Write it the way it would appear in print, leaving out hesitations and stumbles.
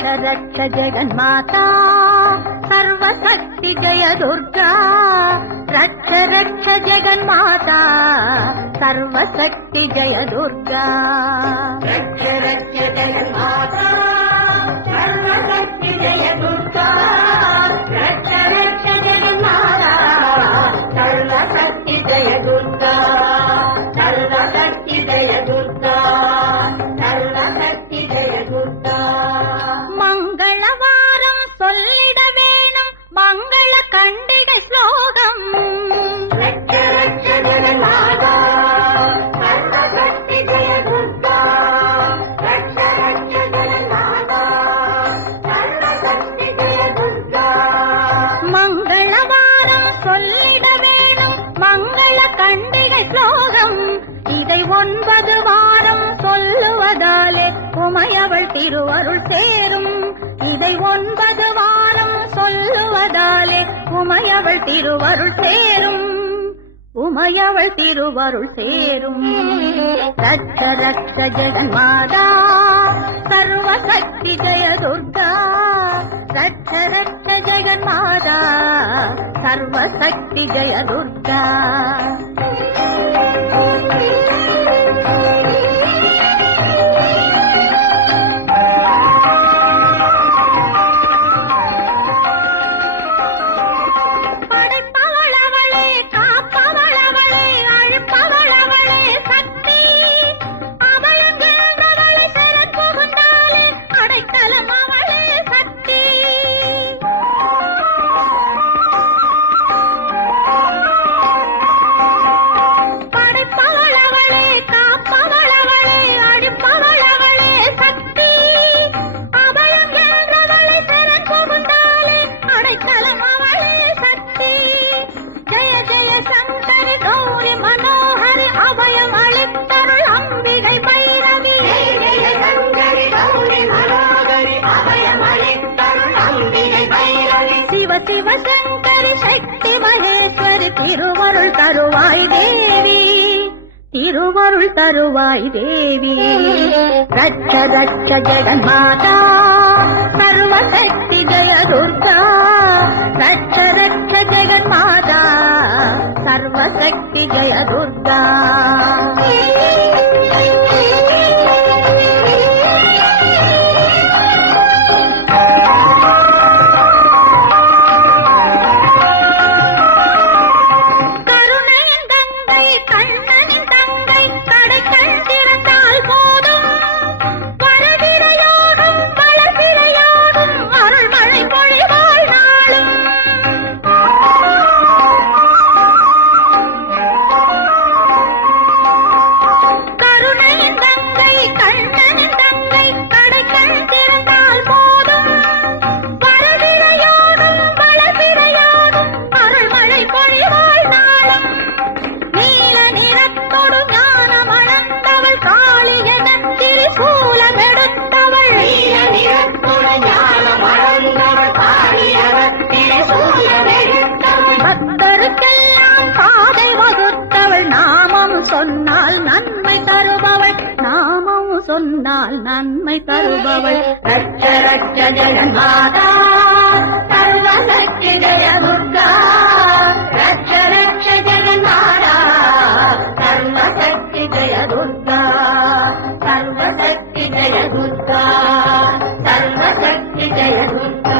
रक्ष रक्ष जगन्माता सर्वशक्ति जय दुर्गा रक्ष रक्ष जगन्माता सर्वशक्ति जय दुर्गा रक्ष रक्ष जगन्माता सर्वशक्ति जय दुर्गा रक्ष रक्ष जगन्माता सर्वशक्ति जय दुर्गा सर्वशक्ति जय दुर्गा सर्वशक्ति जय दुर्गा मंगलवारम சொல்லிட வேணும் மங்கள கண்டிட ஸ்லோகம் ரட்ச ரட்ச ஜெகன்மாதா சர்வசக்தி ஜெய துர்கா ரட்ச ரட்ச ஜெகன்மாதா சர்வசக்தி ஜெய துர்கா மங்களவாரம் சொல்லிட வேணும் மங்கள கண்டிட ஸ்லோகம் இதை 9 வாரம் சொல்லுவதாலே உமையவள் திருவருள் சேரும் இதை 9 வாரம் சொல்லுவதாலே உமையவள் திருவருள் சேரும் உமையவள் திருவருள் சேரும் ரட்ச ரட்ச ஜெகன்மாதா சர்வசக்தி ஜெய துர்கா ரட்ச ரட்ச ஜெகன்மாதா சர்வசக்தி ஜெய துர்கா शिव शंकरी शक्ति महेश्वरी तिरुवरुள் तरुवाई देवी तिरुवरुள் तरुवाई देवी रक्ष रक्ष जगन्माता सर्वशक्ति जय दुर्गा रक्ष रक्ष जगन्माता सर्वशक्ति जय दुर्गा சொன்னால் நன்மை தருபவள் ரட்ச ரட்ச ஜெகன்மாதா சர்வசக்தி ஜெய துர்கா ரட்ச ரட்ச ஜெகன்மாதா சர்வசக்தி ஜெய துர்கா சர்வசக்தி ஜெய துர்கா சர்வசக்தி ஜெய துர்கா